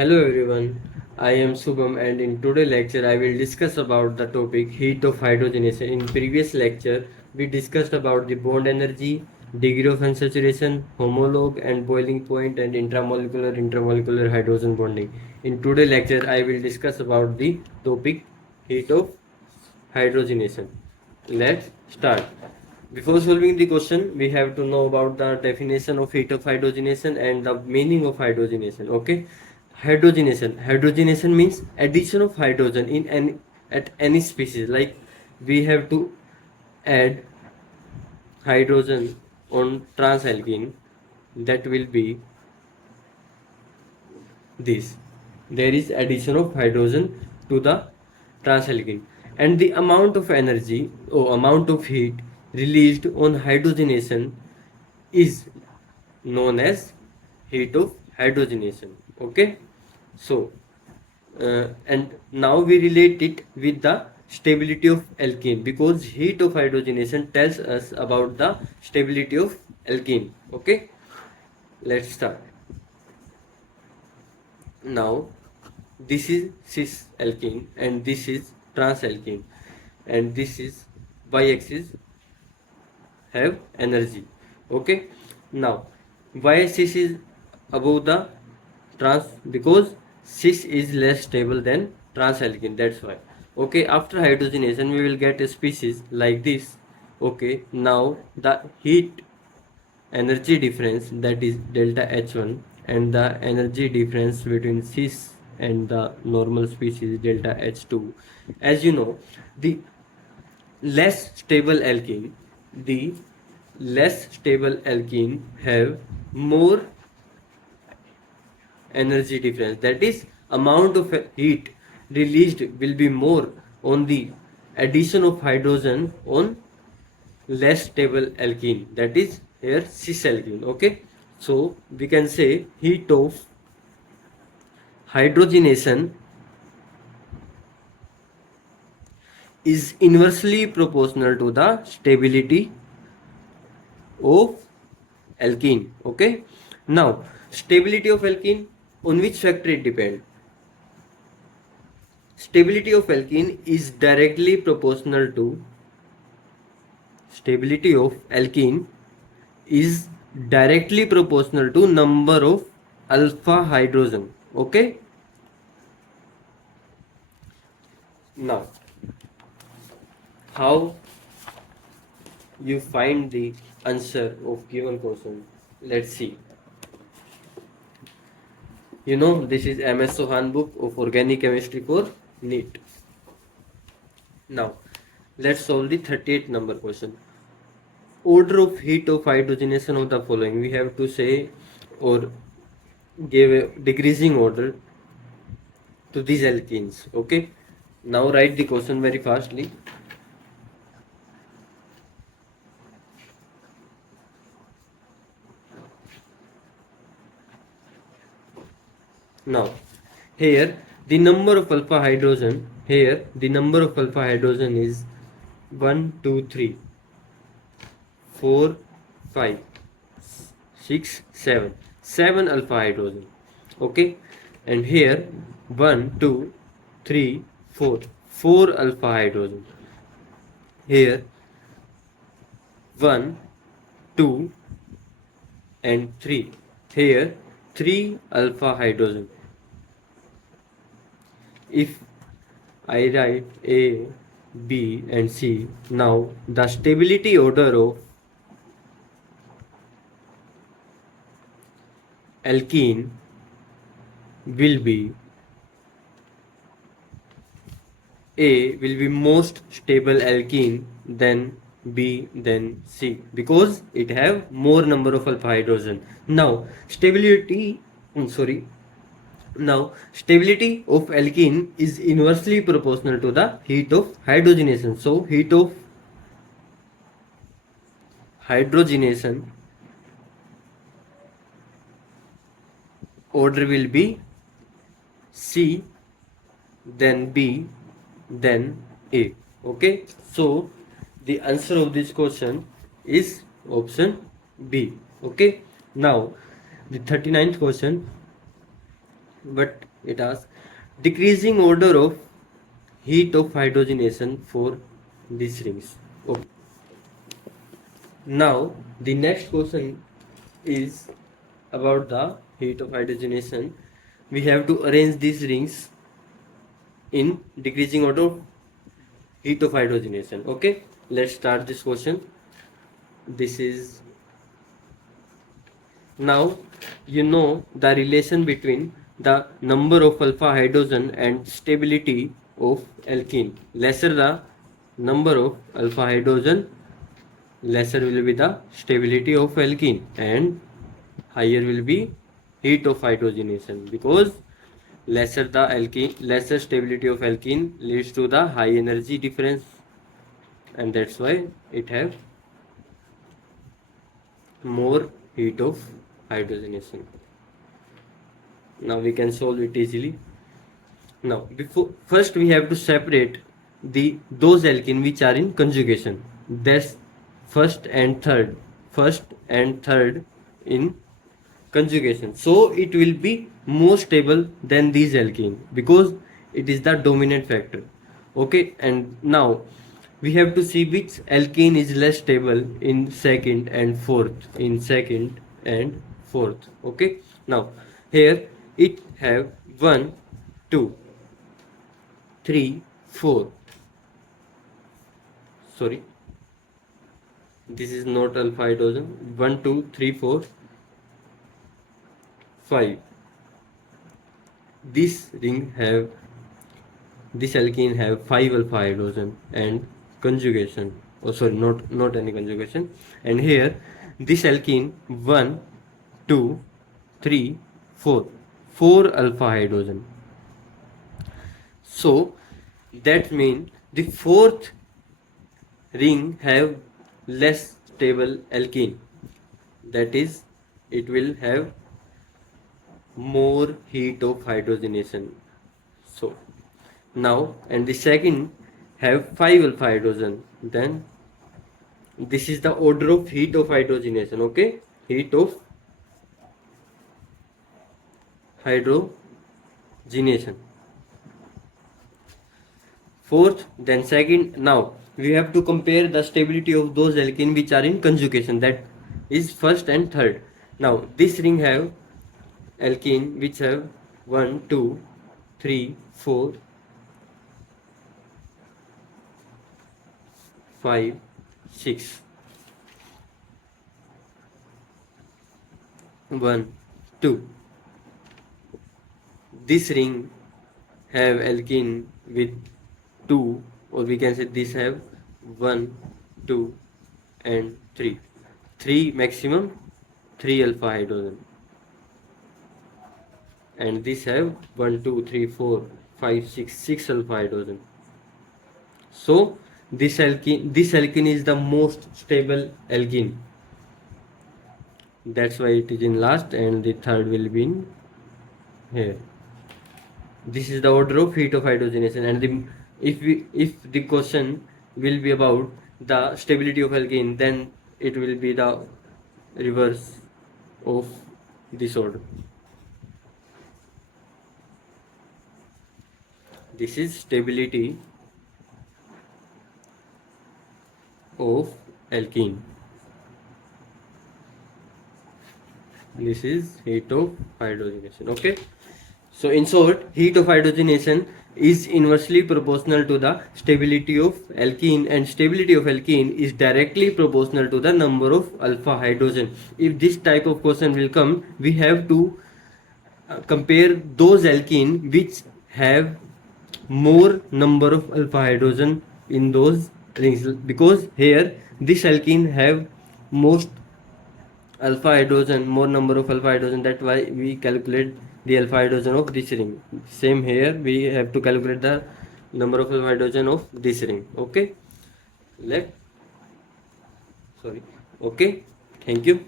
Hello everyone, I am Subham and in today's lecture I will discuss about the topic heat of hydrogenation. In previous lecture we discussed about the bond energy, degree of unsaturation, homologue and boiling point and intramolecular hydrogen bonding. In today's lecture I will discuss about the topic heat of hydrogenation. Let's start. Before solving the question, we have to know about the definition of heat of hydrogenation and the meaning of hydrogenation. Okay, hydrogenation means addition of hydrogen in any species. Like we have to add hydrogen on transalkene, that will be this. There is addition of hydrogen to the transalkene, and the amount of energy or amount of heat released on hydrogenation is known as heat of hydrogenation. Okay, so and now we relate it with the stability of alkene, because heat of hydrogenation tells us about the stability of alkene. Okay, let's start. Now this is cis alkene and this is trans alkene, and this is y-axis have energy. Okay, now why cis is above the trans? Because cis is less stable than trans alkene, that's why. Okay, after hydrogenation we will get a species like this. Okay, now the heat energy difference, that is delta H1, and the energy difference between cis and the normal species delta H2. As you know, the less stable alkene, the less stable alkene have more energy difference, that is amount of heat released will be more on the addition of hydrogen on less stable alkene, that is here cis alkene. Okay, so we can say heat of hydrogenation is inversely proportional to the stability of alkene. Okay, now stability of alkene, on which factor it depends? Stability of alkene is directly proportional to stability of alkene is directly proportional to number of alpha hydrogen. Okay, now how you find the answer of given question? Let's see. You know, this is MS Sohan book of organic chemistry for NEET. Now let's solve the 38th number question. Order of heat of hydrogenation of the following. We have to say or give a decreasing order to these alkenes. Okay, now write the question very fastly. Now here the number of alpha hydrogen, here the number of alpha hydrogen is 1 2 3 4 5 6 7, 7 alpha hydrogen. Okay, and here 1 2 3 4, 4 alpha hydrogen. Here 1 2 and 3, here 3 alpha hydrogen. If I write A, B and C, now the stability order of alkene will be A will be most stable alkene, then B, then C, because it have more number of alpha hydrogen. Now stability now stability of alkene is inversely proportional to the heat of hydrogenation. So heat of hydrogenation order will be C, then B, then A. Okay, so the answer of this question is option B. Okay, now the 39th question. but it asks decreasing order of heat of hydrogenation for these rings. Okay. Now the next question is about the heat of hydrogenation. We have to arrange these rings in decreasing order of heat of hydrogenation. Okay, let's start this question. This is now you know the relation between the number of alpha hydrogen and stability of alkene. Lesser the number of alpha hydrogen, lesser will be the stability of alkene, and higher will be heat of hydrogenation, because lesser the alkene, lesser stability of alkene leads to the high energy difference, and that's why it have more heat of hydrogenation. Now we can solve it easily. Now before, first we have to separate the those alkene which are in conjugation. That's first and third. First and third in conjugation. So it will be more stable than these alkene because it is the dominant factor. Okay, and now we have to see which alkene is less stable in second and fourth. In second and fourth. Okay, now here it have 1, 2, 3, 4. Sorry, this is not alpha hydrogen. 1, 2, 3, 4, 5. This ring have, this alkene have 5 alpha hydrogen and conjugation. Oh sorry, not any conjugation. And here this alkene 1, 2, 3, 4. 4 alpha hydrogen. So that means the fourth ring have less stable alkene. That is, it will have more heat of hydrogenation. So now, and the second have 5 alpha hydrogen, then this is the order of heat of hydrogenation. Okay, heat of hydrogenation. Fourth, then second. Now we have to compare the stability of those alkene which are in conjugation, that is first and third. Now this ring have alkene which have 1, 2, 3, 4, 5, 6. 1, 2. This ring have alkene with 2, or we can say this have 1, 2 and 3. 3 maximum, 3 alpha hydrogen. And this have 1, 2, 3, 4, 5, 6, 6 alpha hydrogen. So this alkene is the most stable alkene. That's why it is in last, and the third will be in here. This is the order of heat of hydrogenation, and if the question will be about the stability of alkene, then it will be the reverse of this order. This is stability of alkene. This is heat of hydrogenation. Okay, so in short, heat of hydrogenation is inversely proportional to the stability of alkene, and stability of alkene is directly proportional to the number of alpha hydrogen. If this type of question will come, we have to compare those alkene which have more number of alpha hydrogen in those rings, because here this alkene have most alpha hydrogen, more number of alpha hydrogen, that's why we calculate the alpha hydrogen of this ring. Same here, we have to calculate the number of alpha hydrogen of this ring. Okay, let sorry. Okay, thank you.